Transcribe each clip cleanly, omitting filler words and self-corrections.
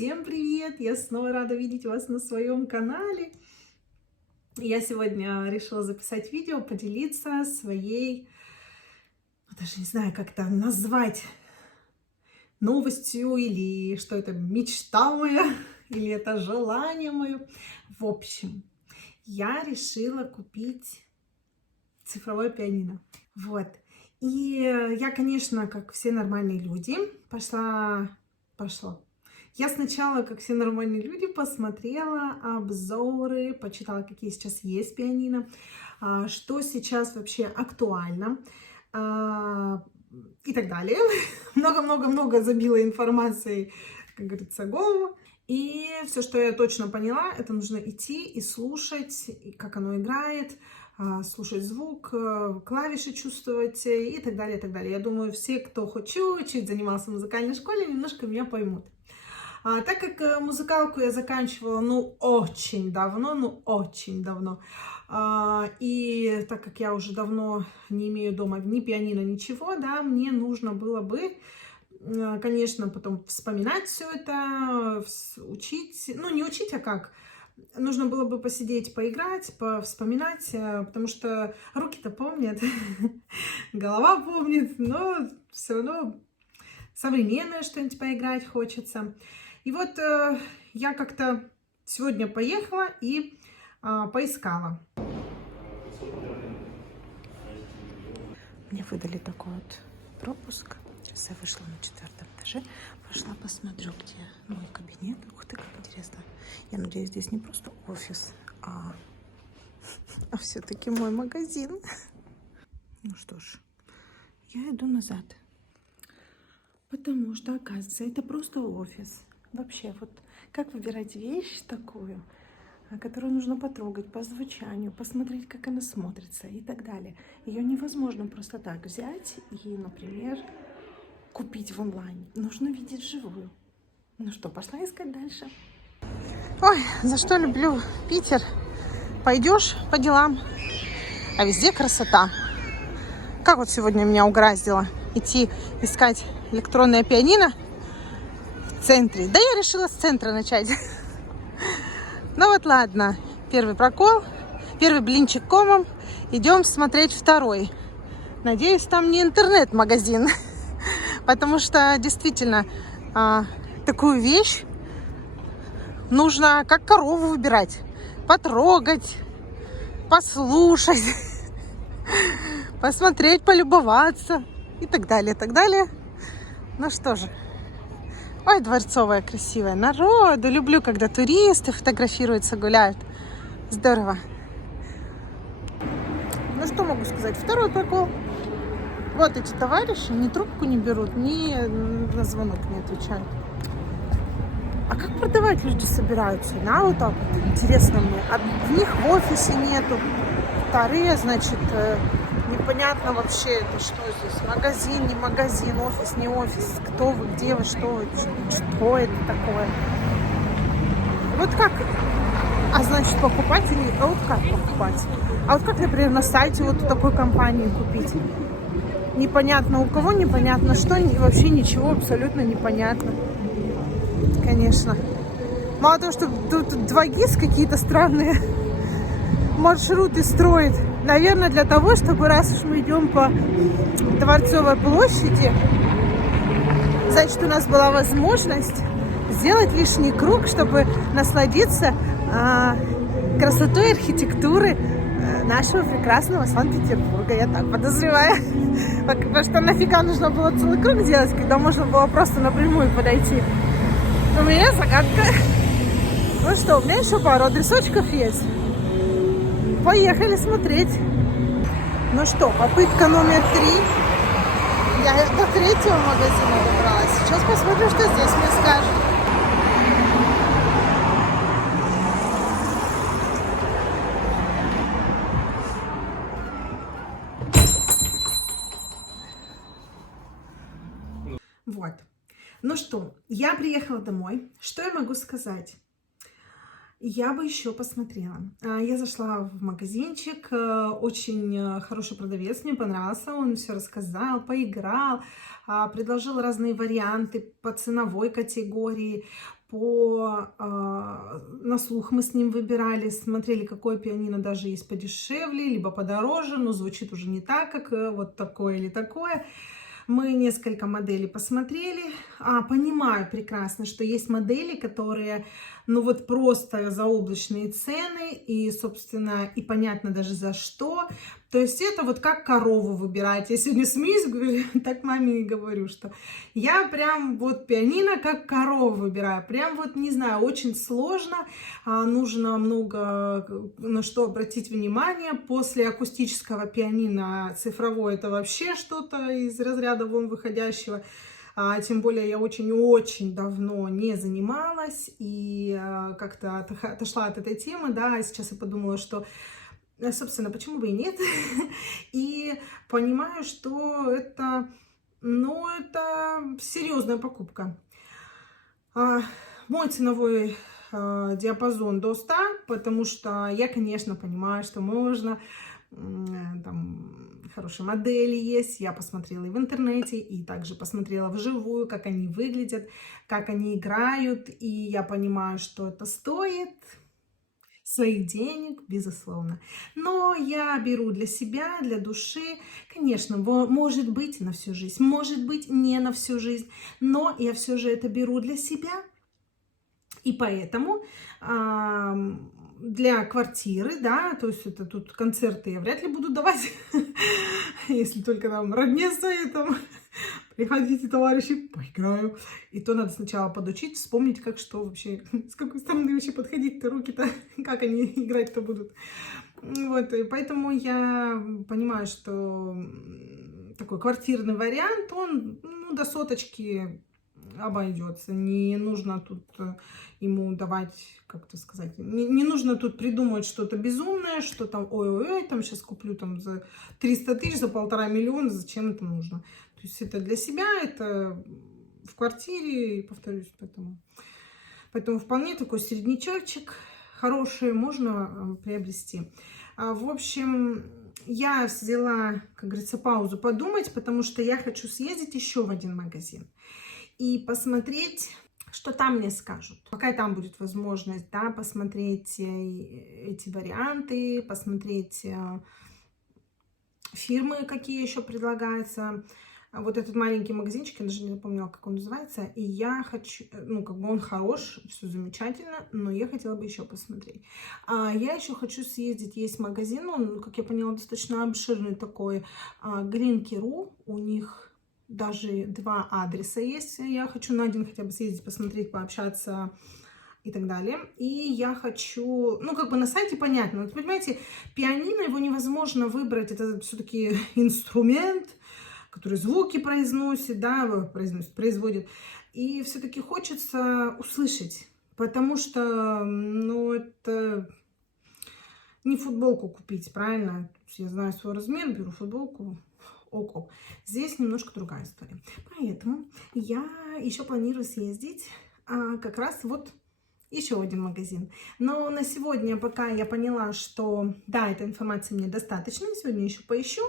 Всем привет! Я снова рада видеть вас на своем канале. Я сегодня решила записать видео, поделиться своей, даже не знаю, как это назвать, новостью или что это, мечта моя, или это желание мое. В общем, я решила купить цифровое пианино. Вот. И я, конечно, как все нормальные люди, пошла. Я сначала, как все нормальные люди, посмотрела обзоры, почитала, какие сейчас есть пианино, что сейчас вообще актуально и так далее. Много-много-много забила информацией, как говорится, голову. И все, что я точно поняла, это нужно идти и слушать, как оно играет, слушать звук, клавиши чувствовать и так далее, и так далее. Я думаю, все, кто хоть чуть-чуть занимался в музыкальной школе, немножко меня поймут. Так как музыкалку я заканчивала, очень давно, и так как я уже давно не имею дома ни пианино, ничего, да, мне нужно было бы, конечно, потом вспоминать все это, учить, не учить, а как, нужно было бы посидеть, поиграть, повспоминать, потому что руки-то помнят, голова помнит, но все равно современное что-нибудь поиграть хочется. И вот я как-то сегодня поехала и поискала. Мне выдали такой вот пропуск. Сейчас я вышла на 4-м этаже. Пошла посмотрю, где мой кабинет. Ух ты, как интересно. Я надеюсь, здесь не просто офис, а все-таки мой магазин. Ну что ж, я иду назад. Потому что, оказывается, это просто офис. Вообще, вот как выбирать вещь такую, которую нужно потрогать по звучанию, посмотреть, как она смотрится и так далее. Ее невозможно просто так взять и, например, купить в онлайне. Нужно видеть вживую. Ну что, пошла искать дальше. Ой, за что люблю Питер. Пойдешь по делам, а везде красота. Как вот сегодня меня угораздило идти искать электронное пианино в центре. Да я решила с центра начать. Ну вот ладно, первый прокол, первый блинчик комом. Идем смотреть второй. Надеюсь, там не интернет-магазин. Потому что действительно такую вещь нужно как корову выбирать. Потрогать, послушать, посмотреть, полюбоваться и так далее, так далее. Ну что же. Ой, дворцовая красивая. Народу. Люблю, когда туристы фотографируются, гуляют. Здорово. Ну что могу сказать? Второй прикол. Вот эти товарищи ни трубку не берут, ни на звонок не отвечают. А как продавать люди собираются? Да, вот так вот. Интересно мне. Одних в офисе нету. Вторые, значит, непонятно вообще, это что здесь, магазин, не магазин, офис, не офис, кто вы, где вы, что это такое. Вот как, значит, покупать или, вот как покупать? А вот как, например, на сайте вот у такой компании купить? Непонятно у кого, непонятно что, вообще ничего абсолютно непонятно. Конечно. Мало того, что тут 2GIS какие-то странные маршруты строит. Наверное, для того, чтобы раз уж мы идем по Дворцовой площади, значит, у нас была возможность сделать лишний круг, чтобы насладиться красотой архитектуры нашего прекрасного Санкт-Петербурга. Я так подозреваю. Потому что нафига нужно было целый круг делать, когда можно было просто напрямую подойти. У меня загадка. Ну что, у меня еще пару адресочков есть. Поехали смотреть. Ну что, попытка номер 3. Я до 3-го магазина добралась. Сейчас посмотрим, что здесь мне скажут. Вот. Ну что, я приехала домой. Что я могу сказать? Я бы еще посмотрела. Я зашла в магазинчик, очень хороший продавец, мне понравился, он все рассказал, поиграл, предложил разные варианты по ценовой категории, на слух мы с ним выбирали, смотрели, какое пианино даже есть подешевле, либо подороже, но звучит уже не так, как вот такое или такое. Мы несколько моделей посмотрели. Понимаю прекрасно, что есть модели, которые, ну вот просто заоблачные цены, и, собственно, и понятно даже за что. То есть это вот как корову выбирать. Я сегодня смеюсь, говорю, так маме и говорю, что я прям вот пианино как корову выбираю. Прям вот, не знаю, очень сложно. Нужно много на что обратить внимание. После акустического пианино цифровое это вообще что-то из разряда вон выходящего. Тем более я очень-очень давно не занималась и как-то отошла от этой темы, да, сейчас я подумала, что, собственно, почему бы и нет, и понимаю, что это, ну, это серьезная покупка. Мой ценовой диапазон до 100, потому что я, конечно, понимаю, что можно, там, хорошие модели есть, я посмотрела и в интернете, и также посмотрела вживую, как они выглядят, как они играют, и я понимаю, что это стоит своих денег, безусловно. Но я беру для себя, для души, конечно, может быть на всю жизнь, может быть не на всю жизнь, но я все же это беру для себя. И поэтому для квартиры, да, то есть это тут концерты я вряд ли буду давать, если только там родне стоит, там, приходите, товарищи, поиграю. И то надо сначала подучить, вспомнить, как что вообще, с какой стороны вообще подходить-то, руки-то, как они играть-то будут. Вот, и поэтому я понимаю, что такой квартирный вариант, он, ну, до соточки обойдется. Не нужно тут ему давать, как-то сказать, не нужно тут придумывать что-то безумное, что там, ой-ой-ой, там сейчас куплю там за 300 тысяч, за 1,5 миллиона, зачем это нужно? То есть это для себя, это в квартире, повторюсь, поэтому вполне такой середнячочек хороший можно приобрести. В общем, я взяла, как говорится, паузу подумать, потому что я хочу съездить еще в один магазин и посмотреть, что там мне скажут. Какая там будет возможность, да, посмотреть эти варианты, посмотреть фирмы, какие еще предлагаются. Вот этот маленький магазинчик, я даже не запомнила, как он называется, и я хочу, ну, как бы он хорош, все замечательно, но я хотела бы еще посмотреть. Я еще хочу съездить, есть магазин, он, как я поняла, достаточно обширный такой, Greenkey.ru, у них даже 2 адреса есть, я хочу на один хотя бы съездить, посмотреть, пообщаться и так далее. И я хочу, ну, как бы на сайте понятно, вот, понимаете, пианино, его невозможно выбрать, это все-таки инструмент, который звуки произносит, да, производит. И все-таки хочется услышать, потому что, ну, это не футболку купить, правильно? Я знаю свой размер, беру футболку, ок. Здесь немножко другая история. Поэтому я еще планирую съездить как раз вот еще один магазин. Но на сегодня пока я поняла, что да, этой информации мне достаточно. Сегодня еще поищу.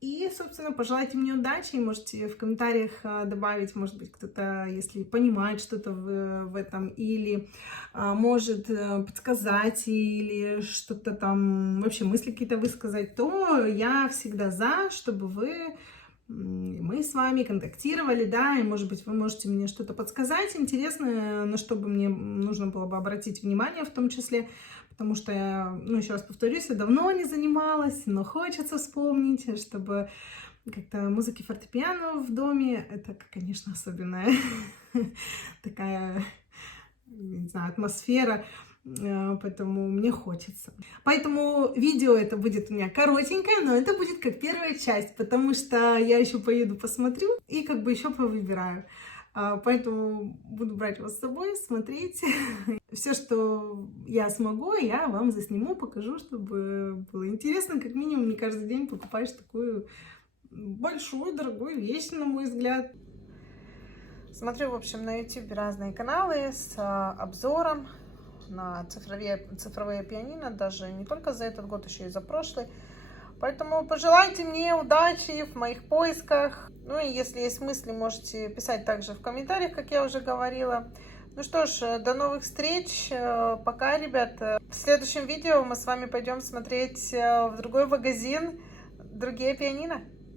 И, собственно, пожелайте мне удачи. Можете в комментариях добавить, может быть, кто-то, если понимает что-то в этом, или может подсказать, или что-то там, вообще мысли какие-то высказать, то я всегда за, чтобы мы с вами контактировали, да, и, может быть, вы можете мне что-то подсказать интересное, на что бы мне нужно было бы обратить внимание в том числе. Потому что я, ну, еще раз повторюсь, я давно не занималась, но хочется вспомнить, чтобы как-то музыки фортепиано в доме, это, конечно, особенная такая, не знаю, атмосфера, поэтому мне хочется. Поэтому видео это будет у меня коротенькое, но это будет как первая часть, потому что я еще поеду посмотрю и как бы еще повыбираю. Поэтому буду брать вас с собой, смотреть. Все, что я смогу, я вам засниму, покажу, чтобы было интересно. Как минимум, не каждый день покупаешь такую большую, дорогую вещь, на мой взгляд. Смотрю, в общем, на YouTube разные каналы с обзором на цифровые пианино, даже не только за этот год, еще и за прошлый. Поэтому пожелайте мне удачи в моих поисках. Ну и если есть мысли, можете писать также в комментариях, как я уже говорила. Ну что ж, до новых встреч. Пока, ребят. В следующем видео мы с вами пойдем смотреть в другой магазин другие пианино.